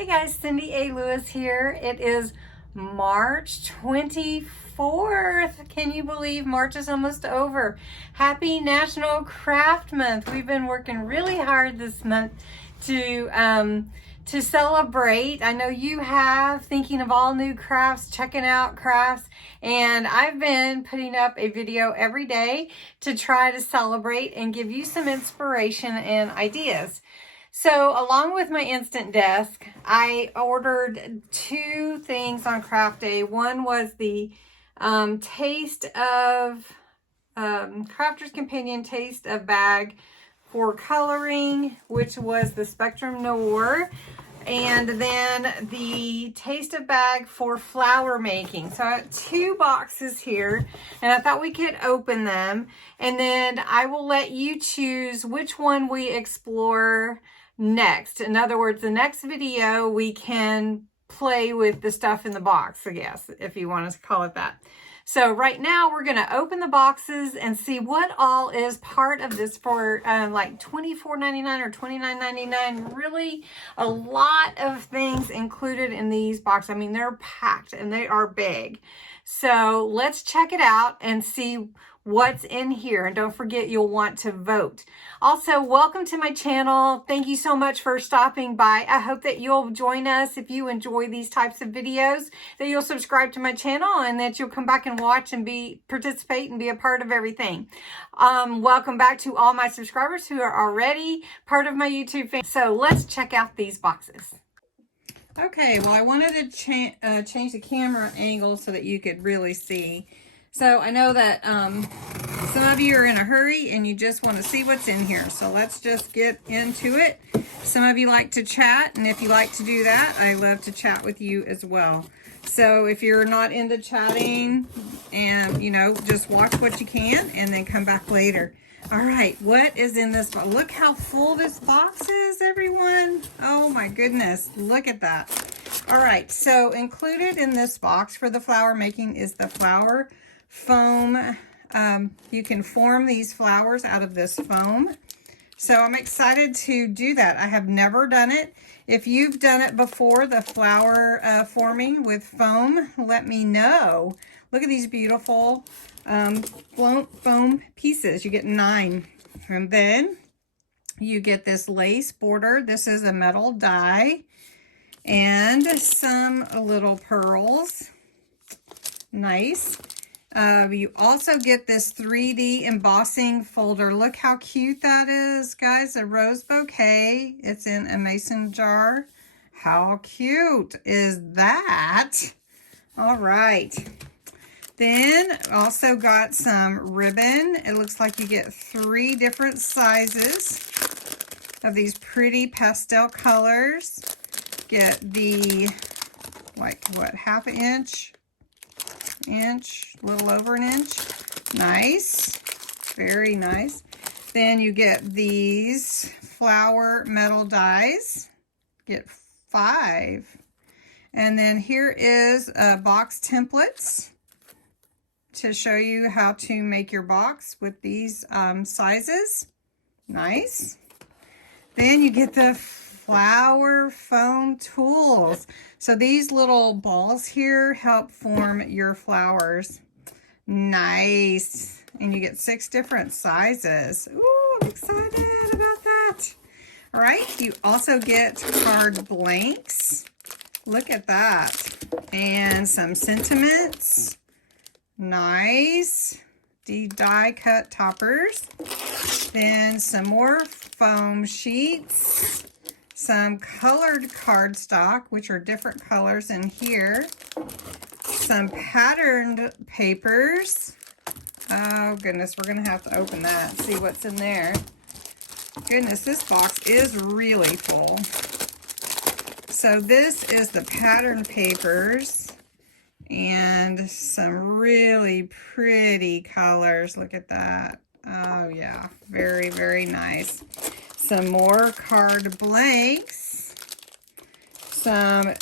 Hey guys, Cindy A. Lewis here. It is March 24th. Can you believe March is almost over? Happy National Craft Month. We've been working really hard this month to celebrate. I know you have, thinking of all new crafts, checking out crafts, and I've been putting up a video every day to try to celebrate and give you some inspiration and ideas. So along with my instant desk, I ordered two things on craft day. One was the taste of Crafter's Companion taste of bag for coloring, which was the Spectrum Noir, and then the taste of bag for flower making. So I have two boxes here, and I thought we could open them, and then I will let you choose which one we explore next. In other words, the next video we can play with the stuff in the box, I guess, if you want to call it that. So right now we're going to open the boxes and see what all is part of this for like $24.99 or $29.99. Really a lot of things included in these boxes. I mean, they're packed and they are big. So let's check it out and see what's in here. And don't forget, you'll want to vote. Also, welcome to my channel. Thank you so much for stopping by. I hope that you'll join us if you enjoy these types of videos, that you'll subscribe to my channel and that you'll come back and watch and participate and be a part of everything. Welcome back to all my subscribers who are already part of my YouTube family. So let's check out these boxes. Okay, well, I wanted to change the camera angle so that you could really see. So I know that some of you are in a hurry and you just want to see what's in here. So let's just get into it. Some of you like to chat, and if you like to do that, I love to chat with you as well. So if you're not into chatting, and just watch what you can and then come back later. All right, what is in this box? Look how full this box is, everyone. Oh my goodness, look at that. All right, so included in this box for the flower making is the flower foam. You can form these flowers out of this foam. So I'm excited to do that. I have never done it. If you've done it before, the flower forming with foam, let me know. Look at these beautiful foam pieces. You get 9. And then you get this lace border. This is a metal die and some little pearls. Nice. You also get this 3D embossing folder. Look how cute that is, guys. A rose bouquet. It's in a mason jar. How cute is that? All right. Then also got some ribbon. It looks like you get 3 different sizes of these pretty pastel colors. Get the, half an inch, a little over an inch. Nice, very nice. Then you get these flower metal dies. Get 5. And then here is box templates to show you how to make your box with these sizes. Nice. Then you get the flower foam tools. So these little balls here help form your flowers. Nice. And you get 6 different sizes. Ooh, I'm excited about that. All right, you also get card blanks. Look at that. And some sentiments. Nice. Die cut toppers. Then some more foam sheets. Some colored cardstock, which are different colors in here. Some patterned papers. Oh goodness, we're gonna have to open that, see what's in there. Goodness, this box is really full. So this is the pattern papers and some really pretty colors. Look at that. Oh yeah, very, very nice. Some more card blanks. Some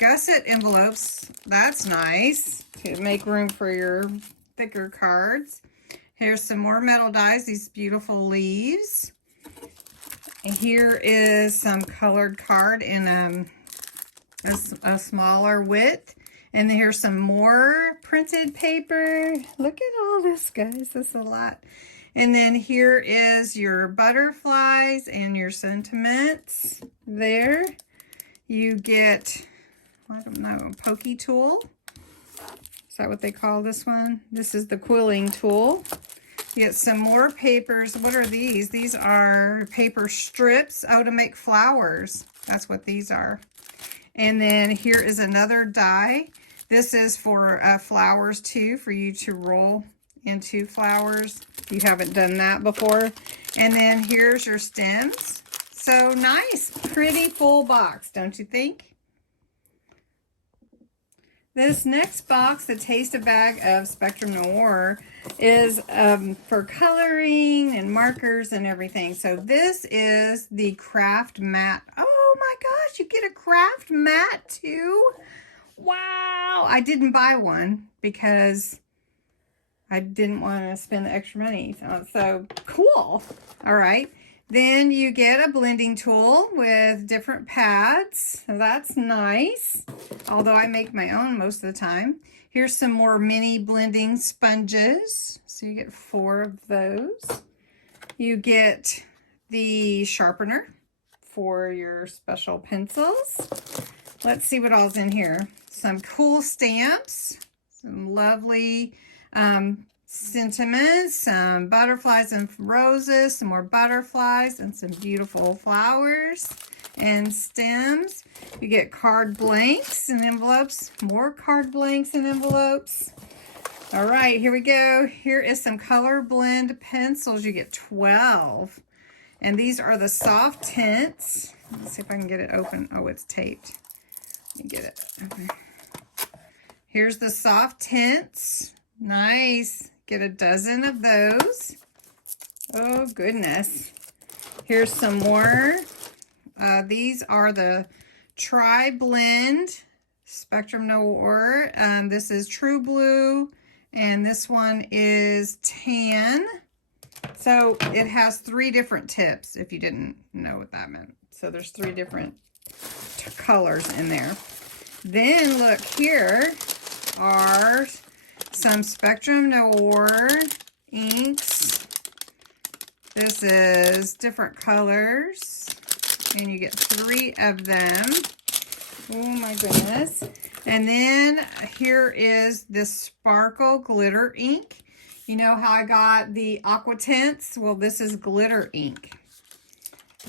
gusset envelopes. That's nice to make room for your thicker cards. Here's some more metal dies, these beautiful leaves. And here is some colored card in a smaller width. And here's some more printed paper. Look at all this, guys. This is a lot. And then here is your butterflies and your sentiments there. You get, I don't know, a pokey tool. Is that what they call this one? This is the quilling tool. You get some more papers. What are these? These are paper strips. Oh, to make flowers. That's what these are. And then here is another die. This is for flowers too, for you to roll into flowers if you haven't done that before. And then here's your stems. So nice, pretty full box, don't you think? This next box, the Taste a Bag of Spectrum Noir, is for coloring and markers and everything. So this is the craft mat. Oh my gosh, you get a craft mat too? Wow, I didn't buy one because I didn't want to spend the extra money. So cool. All right. Then you get a blending tool with different pads. So that's nice. Although I make my own most of the time. Here's some more mini blending sponges. So you get 4 of those. You get the sharpener for your special pencils. Let's see what all's in here. Some cool stamps, some lovely sentiments, some butterflies and roses, some more butterflies, and some beautiful flowers and stems. You get card blanks and envelopes, more card blanks and envelopes. All right, here we go. Here is some color blend pencils. You get 12. And these are the soft tints. Let's see if I can get it open. Oh, it's taped. Let me get it. Okay. Here's the soft tints. Nice. Get a dozen of those. Oh, goodness. Here's some more. These are the Tri-Blend Spectrum Noir. This is True Blue, and this one is Tan. So it has 3 different tips, if you didn't know what that meant. So there's 3 different colors in there. Then look, here are some Spectrum Noir inks. This is different colors, and you get 3 of them. Oh my goodness. And then here is this sparkle glitter ink. You know how I got the aqua tints? Well, this is glitter ink.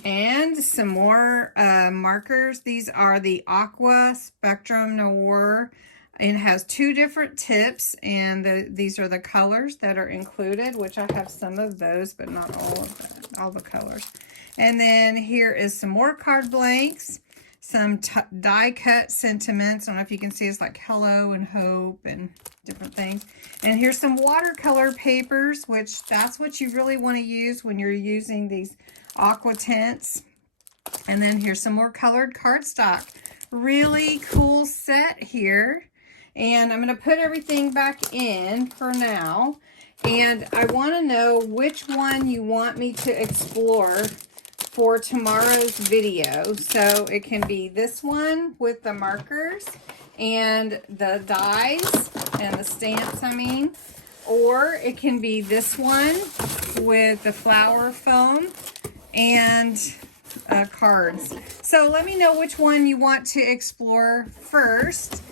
And some more markers. These are the Aqua Spectrum Noir. And it has 2 different tips, and these are the colors that are included, which I have some of those, but not all the colors. And then here is some more card blanks, some die cut sentiments. I don't know if you can see, it's like hello and hope and different things. And here's some watercolor papers, which that's what you really want to use when you're using these aqua tints. And then here's some more colored cardstock. Really cool set here. And I'm going to put everything back in for now. And I want to know which one you want me to explore for tomorrow's video. So it can be this one with the markers and the dies and the stamps, I mean. Or it can be this one with the flower foam and cards. So let me know which one you want to explore first.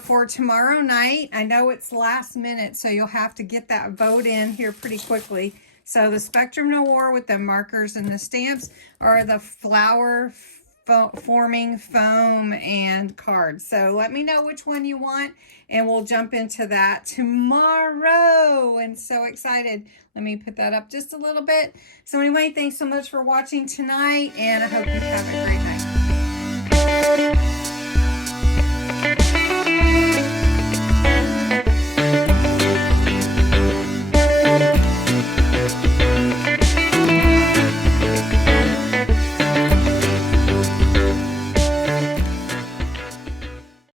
For tomorrow night. I know it's last minute, so you'll have to get that vote in here pretty quickly. So the Spectrum Noir with the markers and the stamps, or the flower forming foam and cards. So let me know which one you want, and we'll jump into that tomorrow. And so excited. Let me put that up just a little bit. So anyway, thanks so much for watching tonight, and I hope you have a great night.